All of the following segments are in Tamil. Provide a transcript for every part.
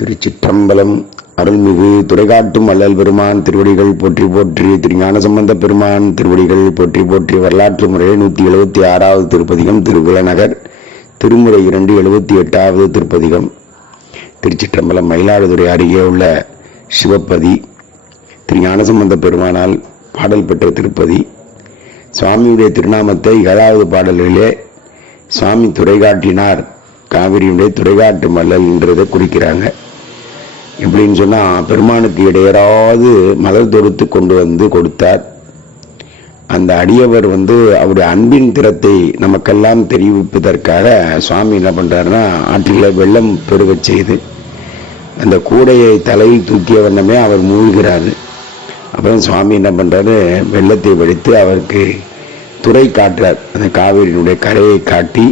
திருச்சிற்றம்பலம் அருள்மிகு துறைகாட்டும் அல்லல் பெருமான் திருவடிகள் போற்றி போற்றி திருஞான சம்பந்த பெருமான் திருவடிகள் போற்றி போற்றி வரலாற்று முறை நூற்றி எழுபத்தி ஆறாவது திருப்பதிகம் திருவிழநகர் திருமுறை இரண்டு எழுபத்தி எட்டாவது திருப்பதிகம். திருச்சிற்றம்பலம் மயிலாடுதுறை அருகே உள்ள சிவப்பதி திருஞான சம்பந்த பெருமானால் பாடல் பெற்ற திருப்பதி. சுவாமியுடைய திருநாமத்தை ஏழாவது பாடலிலே சுவாமி துறைகாட்டினார். காவிரியுடைய துறைகாட்டு மல்லல்ன்றதை குறிக்கிறாங்க. எப்படின்னு சொன்னால் பெருமானுக்கு இடையராது மலர் தொடுத்து கொண்டு வந்து கொடுத்தார். அந்த அடியவர் வந்து அவருடைய அன்பின் திறத்தை நமக்கெல்லாம் தெரிவிப்பதற்காக சுவாமி என்ன பண்ணுறாருன்னா ஆற்றில் வெள்ளம் பெருகச் செய்து அந்த கூடையை தலையில் தூக்கிய வண்ணமே அவர் மூழ்கிறார். அப்புறம் சுவாமி என்ன பண்ணுறாரு வெள்ளத்தை வெடித்து அவருக்கு துறை காட்டுறார். அந்த காவிரியினுடைய கரையை காட்டி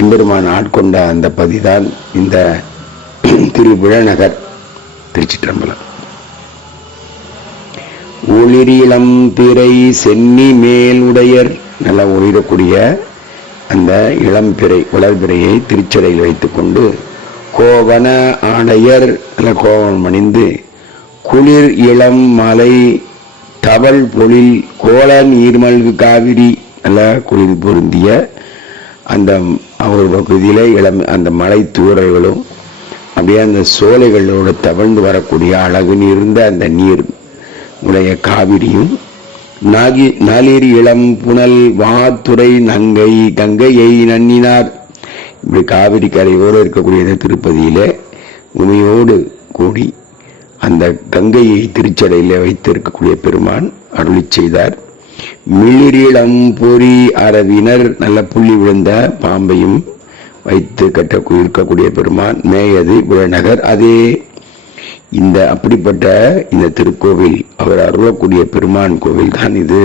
எம்பெருமான் ஆட்கொண்ட அந்த பதிதான் இந்த திருவிழநகர் திருச்சிற்றம்பலம். ஒளிரிளம் பிறை சென்னி மேல் உடையர் நல்லா ஒளிரக்கூடிய அந்த இளம்பிறை உலர்பிறையை திருச்சடையில் வைத்துக்கொண்டு கோவன ஆடையர் நல்ல கோவம் அணிந்து குளிர் இளம் மலை தவள் பொழில் கோல நீர்மல்கு காவிரி நல்ல குளிர் பொருந்திய அந்த அவர் பகுதியில் இளம் அந்த மலை தூரைகளும் அப்படியே அந்த சோலைகளோடு தவழ்ந்து வரக்கூடிய அழகு நீர்ந்த அந்த நீர் உடைய காவிரியும் நாகி நாளிர் இளம் புனல் வாத்துறை நங்கை கங்கையை நன்னினார். இப்படி காவிரி கரையோடு இருக்கக்கூடிய இந்த திருப்பதியிலே உமையோடு கூடி அந்த கங்கையை திருச்சடையில் வைத்திருக்கக்கூடிய பெருமான் அருளி செய்தார். மிளிரிளம் பொறி அரவினர் நல்ல புள்ளி விழுந்த பாம்பையும் வைத்து கட்ட இருக்கக்கூடிய பெருமான் மேயது விழநகர் அதே இந்த அப்படிப்பட்ட இந்த திருக்கோவில் அவர் அருளக்கூடிய பெருமான் கோவில் தான் இது.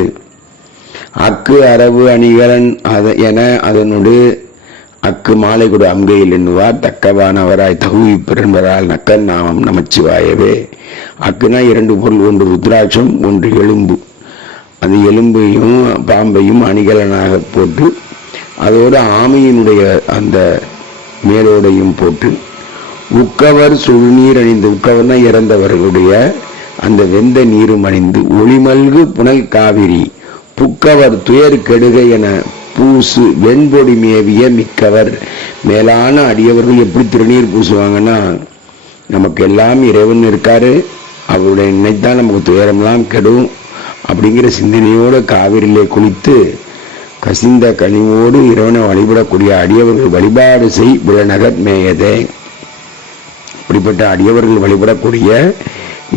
அக்கு அரவு அணிகலன் அத என அதனோடு அக்கு மாலை கூட அம்கையில் எண்ணுவார் தக்கவானவராய் தகுவி பிறன்பரால் நக்கல் நாமம் நமச்சிவாயவே. அக்குனா இரண்டு பொருள் ஒன்று ருத்ராட்சம் ஒன்று எலும்பு. அது எலும்பையும் பாம்பையும் அணிகலனாக போட்டு அதோடு ஆமையினுடைய அந்த மேலோடையும் போட்டு உக்கவர் சுழுநீர் அணிந்து உக்கவர்னா இறந்தவர்களுடைய அந்த வெந்த நீரும் அணிந்து ஒளிமல்கு புனல் காவிரி புக்கவர் துயர் கெடுக என பூசு வெண்பொடி மேவிய மிக்கவர் மேலான அடியவர்கள் எப்படி திருநீர் பூசுவாங்கன்னா நமக்கு எல்லாம் இறைவன் இருக்காரு அவருடைய நினைத்தான் நமக்கு துயரம்லாம் கெடும் அப்படிங்கிற சிந்தனையோடு காவிரியிலே குளித்து கசிந்த கனிவோடு இறைவனை வழிபடக்கூடிய அடியவர்கள் வழிபாடு செய் விலநகர் மேயதே. அப்படிப்பட்ட அடியவர்கள் வழிபடக்கூடிய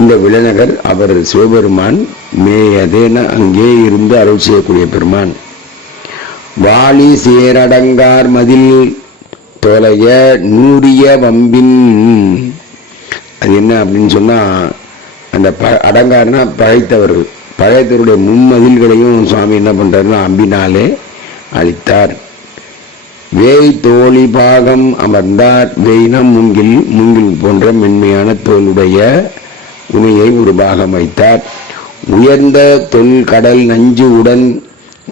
இந்த விலநகர் அவர் சிவபெருமான் மேயதேன அங்கே இருந்து அருள் செய்யக்கூடிய பெருமான். வாலி சேரடங்கார் மதில் தொலைய நூறிய வம்பின். அது என்ன அப்படின்னு சொன்னால் அந்த ப அடங்கார்னா பழைத்தவர்கள். பழையத்தருடைய மும்மதில்களையும் சுவாமி என்ன பண்ணுறாருன்னா அம்பினாலே அளித்தார். வேய் தோழி பாகம் அமர்ந்தார். வெய்னம் முங்கில் முங்கில் போன்ற மென்மையான தோளுடைய உமையை ஒரு பாகம் வைத்தார். உயர்ந்த தொல் கடல் நஞ்சு உடன்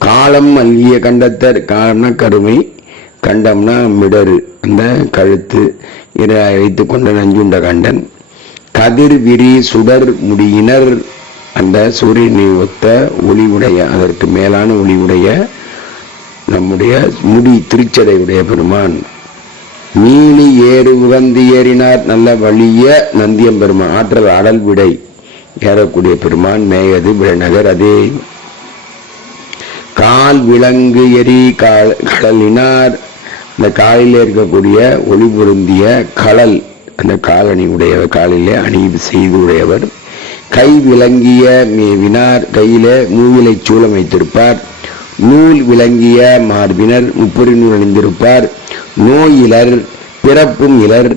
காலம் அல்கிய கண்டத்தர். காரண கருமை கண்டம்னா மிடரு அந்த கழுத்து இதை வைத்து கொண்ட நஞ்சுண்ட கண்டன். கதிர் விரி சுடர் முடியினர். அந்த சூரியனை ஒத்த ஒளிவுடைய அதற்கு மேலான ஒளிவுடைய நம்முடைய முடி திருச்சடையுடைய பெருமான். நீலி ஏறு உகந்து ஏறினார் நல்ல வழிய நந்தியம் பெருமான் ஆற்றல் அடல் விடை ஏறக்கூடிய பெருமான் மேயது விழநகர் அதே. கால் விலங்கு எரி கால் கடலினார் அந்த காலில் இருக்கக்கூடிய ஒளி பொருந்திய கடல் அந்த காலணி உடையவர் காலிலே அணி செய்து உடையவர் கை விளங்கிய மேவினார் கையில மூவிலை சூளம் வைத்திருப்பார். நூல் விளங்கிய மார்பினர் முப்பரி நூல் அணிந்திருப்பார். நோயிலர் பிறப்பும் இலர்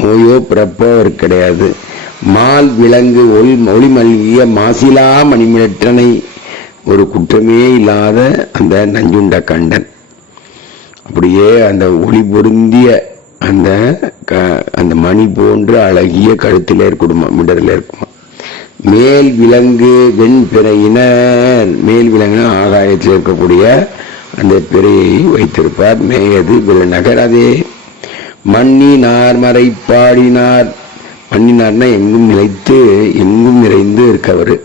நோயோ பிறப்போ அவர் கிடையாது. மால் விலங்கு ஒளி ஒளி மல்கிய மாசிலா மணிமிழற்றனை ஒரு குற்றமே இல்லாத அந்த நஞ்சுண்ட கண்டன். அப்படியே அந்த ஒளி பொருந்திய அந்த அந்த மணி போன்ற அழகிய கழுத்திலே இருக்குமா மிடரில் இருக்குமா. மேல் விலங்கு வெண்பிறையினர். மேல் விலங்குனா ஆகாயத்தில் இருக்கக்கூடிய அந்த பிறையை வைத்திருப்பார். மேயது விலநகர் அதே. மண்ணி நார் பாடினார் எங்கும் நிலைத்து எங்கும் நிறைந்து இருக்கவர்.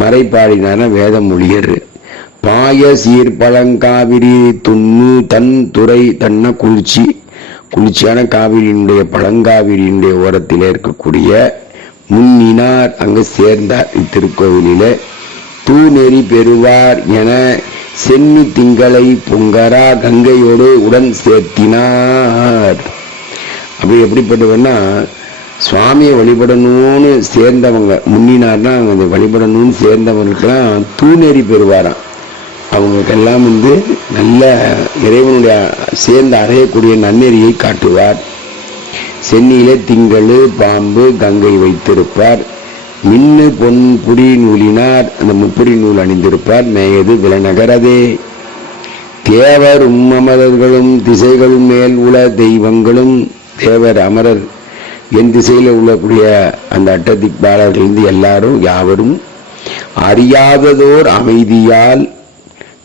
மறைப்பாடினார்னா வேத மொழியர் பாய சீர்பழங்காவிரி துண்ணு தன் துறை தன்ன குளிர்ச்சி. குளிர்ச்சியான காவிரியினுடைய பழங்காவிரியினுடைய ஓரத்தில் இருக்கக்கூடிய முன்னினார் அங்கு சேர்ந்தார் இத்திருக்கோவிலில். தூநெறி பெறுவார் என சென்னி திங்களை பொங்கரா கங்கையோடு உடன் சேர்த்தினார். அப்படி எப்படிப்பட்டவன்னா சுவாமியை வழிபடணும்னு சேர்ந்தவங்க முன்னினார்னா அவங்க வழிபடணும்னு சேர்ந்தவங்களுக்கெல்லாம் தூநெறி பெறுவாராம். அவங்களுக்கெல்லாம் வந்து நல்ல இறைவனுடைய சேர்ந்து அறையக்கூடிய நன்னெறியை காட்டுவார். சென்னியிலே திங்கள் பாம்பு கங்கை வைத்திருப்பார். மின்னு பொன் புடி நூலினார் அந்த முப்புரி நூல் அணிந்திருப்பார். மேயது விலநகரதே தேவர் உம்மமரர்களும் திசைகளும் மேல் உள்ள தெய்வங்களும் தேவர் அமரர் என் திசையில் உள்ளக்கூடிய அந்த அட்டதிக்பாளர்கள் இருந்து எல்லாரும் யாவரும் அறியாததோர் அமைதியால்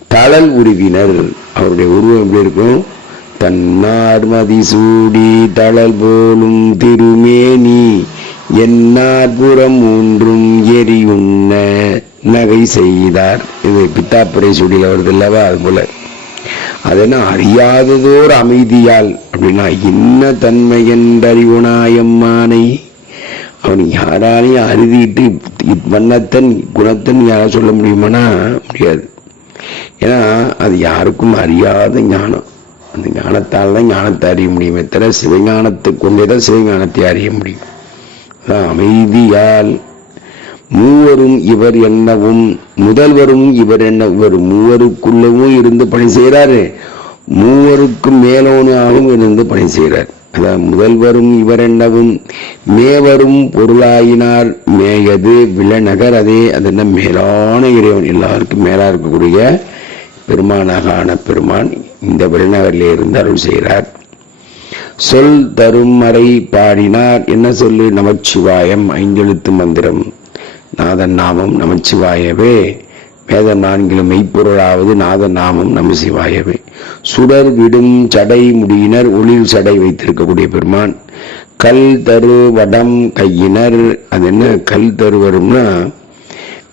தளல் உருவினர். அவருடைய உருவம் எப்படி இருக்கும்? தன்னார் சூடி தளல் போலும் திருமேனி என்னார் புறம் எரியுண்ண எரி உண்ண நகை செய்தார். இது பித்தாப்புரை சுடியில் வருது இல்லவா? அது போல. அதென்ன அறியாததோர் அமைதியால் அப்படின்னா என்ன தன்மை என்றறிவுனாயம்மானை அவன் யாராலையும் அறுதிட்டு வண்ணத்தன் குணத்தன் யாரும் சொல்ல முடியுமானா? முடியாது. ஏன்னா அது யாருக்கும் அறியாத ஞானம். அந்த ஞானத்தால் தான் ஞானத்தை அறிய முடியுமே தவிர சிவஞானத்தை கொண்டே தான் சிவஞானத்தை அறிய முடியும். அதான் அமைதியால் மூவரும் இவர் என்னவும் முதல்வரும் இவர் என்ன இவர் மூவருக்குள்ளவும் இருந்து பணி செய்கிறாரு. மூவருக்கும் மேலோனாகவும் இருந்து பணி செய்கிறார். அதான் முதல்வரும் இவர் என்னவும் மேவரும் பொருளாயினார். மேயது விலநகர் அதே அது என்ன மேலான இறைவன். எல்லாருக்கும் மேலாக இருக்கக்கூடிய பெருமானாக ஆன பெருமான் இந்த விலநகரிலே இருந்து அருள் செய்கிறார். சொல் தரும் மறை பாடினார். என்ன சொல்லு? நமச்சிவாயம் ஐந்தெழுத்து மந்திரம். நாதன் நாமம் நமச்சிவாயவே. வேத நான்கிலும் மெய்ப்பொருளாவது நாதன் நாமம் நமசிவாயவே. சுடர் விடும் சடை முடியினர் ஒளிர் சடை வைத்திருக்கக்கூடிய பெருமான். கல் தரு வடம் கையினர். அது என்ன? கல் தருவரும்னா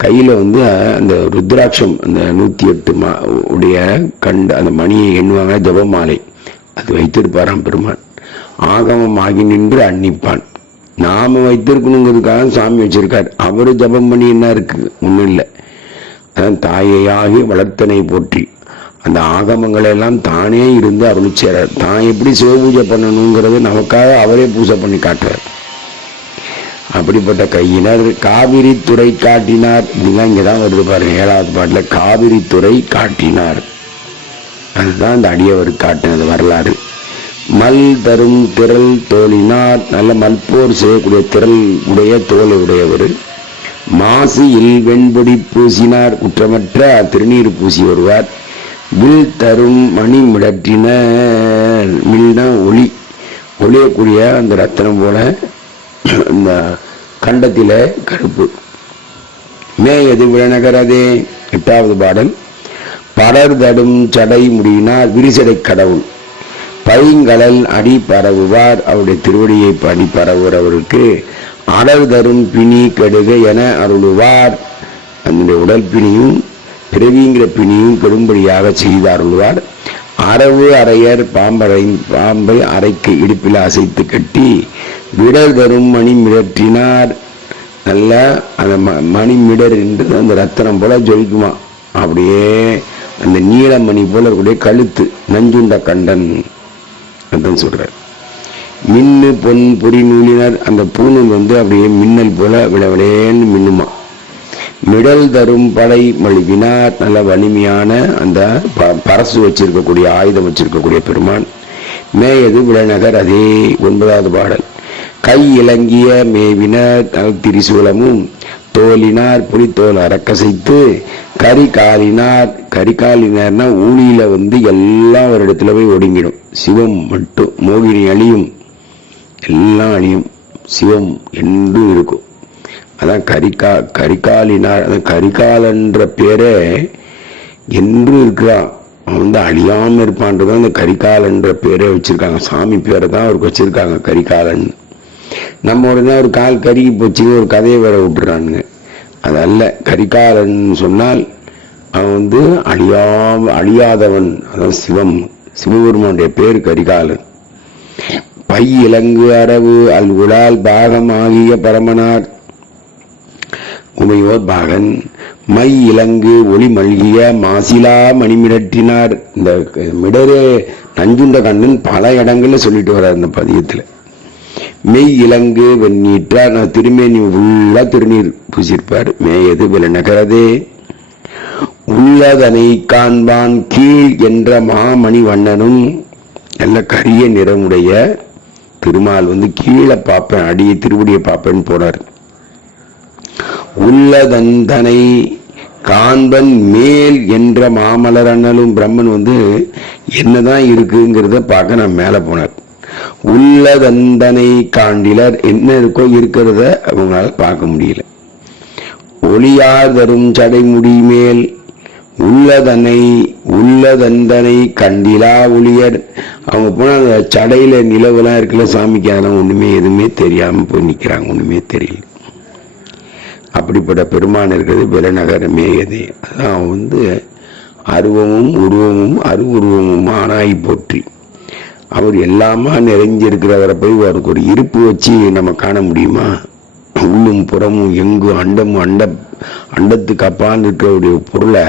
கையில் வந்து அந்த ருத்ராட்சம் அந்த நூற்றி எட்டு மா உடைய கண்டு அந்த மணியை எண்ணுவாங்க ஜபமாலை. அது வைத்திருப்பாராம் பெருமான். ஆகமம் ஆகி நின்று அன்னிப்பான். நாம வைத்திருக்கணுங்கிறதுக்காக சாமி வச்சிருக்கார். அவர் ஜபம் பண்ணி என்ன இருக்கு? ஒன்றும் இல்லை. அதான் தாயையாகி வளர்த்தனை போற்றி. அந்த ஆகமங்களெல்லாம் தானே இருந்து அருள் செய்றார். தான் எப்படி சிவபூஜை பண்ணணுங்கிறது நமக்காக அவரே பூஜை பண்ணி காட்டுறார். அப்படிப்பட்ட கையினர் காவிரி துறை காட்டினார். இப்படிலாம் இங்கே தான் வருது பாருங்க ஏழாவது பாட்டில் காவிரி துறை காட்டினார். அதுதான் அந்த அடியவர் காட்டினது வரலாறு. மல் தரும் திரள் தோழினார் நல்ல மல்போர் செய்யக்கூடிய திரள் உடைய தோலை உடையவர். மாசு இல் வெண்பொடி பூசினார். குற்றமற்ற திருநீர் பூசி வருவார். வில் தரும் மணி மிடற்றின மில்னா ஒளி. ஒளியக்கூடிய அந்த ரத்தனம் போல இந்த கண்டத்தில கருப்பு மேயது விழநகரதே எட்டாவது பாடல். படர் தடும் சடை முடியினார் விரிசடை கடவுள். பைங்கடல் அடி பரவுவார் அவருடைய திருவடியை படி பரவுகிறவருக்கு அடல் தரும் பிணி கெடுக என அருளுவார். அதனுடைய உடல் பிணியும் பிறவிங்கிற பிணியும் கெடும்படியாக செய்து அருள்வார். அரவு அறையர் பாம்பரை பாம்பை அறைக்கு இடுப்பில் அசைத்து கட்டி விடல் தரும் மணி மிடற்றினார் நல்ல அந்த ம மணி மிடர் என்று அந்த ரத்தனம் போல ஜொலிக்குமா? அப்படியே அந்த நீலமணி போல இருக்கக்கூடிய கழுத்து நஞ்சுண்ட கண்டன் அப்படின்னு சொல்றார். மின்னு பொன் பொடி நூலினர் அந்த பூணூல் வந்து அப்படியே மின்னல் போல விளவிளேன்னு மின்னுமா. மிடல் தரும் படை மழுவினார் நல்ல வலிமையான அந்த ப- பரசு வச்சிருக்கக்கூடிய ஆயுதம் வச்சிருக்கக்கூடிய பெருமான். மேயது விளநகர் அதே ஒன்பதாவது பாடல். கை இலங்கிய மேவினர் நல் திரிசூலமும் தோலினார் புலித்தோல் அரக்கசைத்து கரிகாலினார் கரிகாலினார்னா ஊழியில வந்து எல்லாம் ஒரு இடத்துல போய் ஒடுங்கிடும். சிவம் மட்டும் மோகினி அழியும். எல்லாம் அழியும். சிவம் என்றும் இருக்கும். அதான் கரிகா கரிகாலினார் அதான் கரிகாலன்ற பேரே என்றும் இருக்கிறான். அவன் வந்து அழியாமல் இருப்பான்றதான் அந்த கரிகாலன்ற பேரே வச்சிருக்காங்க. சாமி பேரை தான் அவருக்கு வச்சிருக்காங்க கரிகாலன். நம்ம உடனே ஒரு கால் கருகி போச்சுன்னு ஒரு கதையை வேற விட்டுறானுங்க. அல்ல கரிகாலன் சொன்னால் அவன் வந்து அழியா அழியாதவன் அதான் சிவம் சிவபெருமானுடைய பேர் கரிகாலன். பை இலங்கு அரவு அல் உலால் பாகம் ஆகிய பரமனார். உமையோர் பாகன் மை இலங்கு ஒளி மல்கிய மாசிலா மணிமிடற்றினார். இந்த மிடரே நஞ்சுண்ட கண்ணன் பல இடங்கள்ல சொல்லிட்டு வர்றார் இந்த பதியத்தில் மெய் இலங்கு வெந்நீற்றா? நான் திருமேனி உள்ளா திருநீர் பூசியிருப்பார். மேயது விலநகரதே? உள்ளதனை காண்பான் கீழ் என்ற மாமணி வண்ணனும் நல்ல கரிய நிறமுடைய திருமால் வந்து கீழே பார்ப்பேன் அடியை திருவடியை பார்ப்பேன்னு போனார். உள்ளதந்தனை காண்பன் மேல் என்ற மாமலர் அண்ணலும் பிரம்மன் வந்து என்னதான் இருக்குங்கிறத பார்க்க நான் மேலே போனார். உள்ளதந்தனை காண்டிலர் என்ன இருக்கோ இருக்கிறத அவங்களால பார்க்க முடியல. ஒளியார் தரும் சடைமுடி மேல் உள்ளதனை உள்ளதந்தனை கண்டிலா ஒளியர். அவங்க போனா அந்த சடையில நிலவுலாம் இருக்குல்ல சாமிக்கு அதெல்லாம் ஒண்ணுமே எதுவுமே தெரியாம போய் நிக்கிறாங்க ஒண்ணுமே தெரியல. அப்படிப்பட்ட பெருமான் இருக்கிறது விலநகர மேயதே அதான் வந்து அருவமும் உருவமும் அருவுருவமும் ஆனாய் போற்றி. அவர் எல்லாமா நிறைஞ்சிருக்கிறவரை போய் அவருக்கு ஒரு இருப்பு வச்சு நம்ம காண முடியுமா? உள்ளும் புறமும் எங்கும் அண்டமும் அண்ட அண்டத்துக்கு அப்பான்னு இருக்கிறவருடைய பொருளை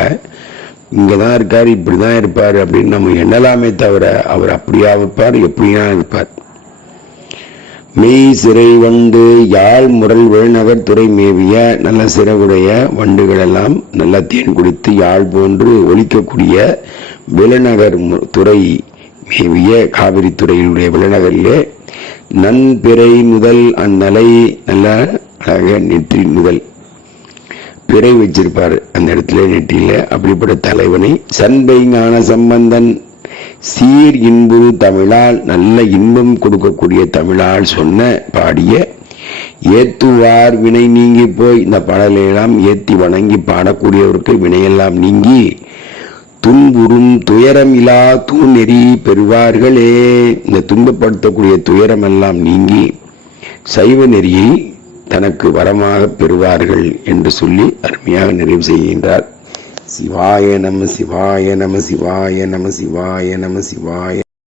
இங்கதான் இப்படி இப்படிதான் இருப்பார் அப்படின்னு நம்ம எண்ணலாமே தவிர அவர் அப்படியா இருப்பார் எப்படியா இருப்பார்? மெய் சிறை வண்டு யாழ் முரல் விழுநகர் துறை மேவிய நல்ல சிறகுடைய வண்டுகளெல்லாம் நல்ல தேன் குடித்து யாழ் போன்று ஒழிக்கக்கூடிய விலநகர் மு- துறை மேவிய காவிரித்துறையினுடைய விளநகரிலே நன்பிறை முதல் அந்நலை நல்ல அழக நெற்றி முதல். பிறை வச்சிருப்பாரு அந்த இடத்துல நெற்றியில. அப்படிப்பட்ட தலைவனை சண்பை ஞான சம்பந்தன் சீர் இன்பு தமிழால் நல்ல இன்பம் கொடுக்கக்கூடிய தமிழால் சொன்ன பாடிய ஏத்துவார் வினை நீங்கி போய் இந்த பாடலையெல்லாம் ஏத்தி வணங்கி பாடக்கூடியவருக்கு வினையெல்லாம் நீங்கி துன்புறும் துயரம் இலா தூநெறி பெறுவார்களே. இந்த துன்பப்படுத்தக்கூடிய துயரம் எல்லாம் நீங்கி சைவ நெறியை தனக்கு வரமாக பெறுவார்கள் என்று சொல்லி அருமையாக நிறைவு செய்கின்றார். சிவாய நம சிவாய நம சிவாய நம சிவாய நம சிவாய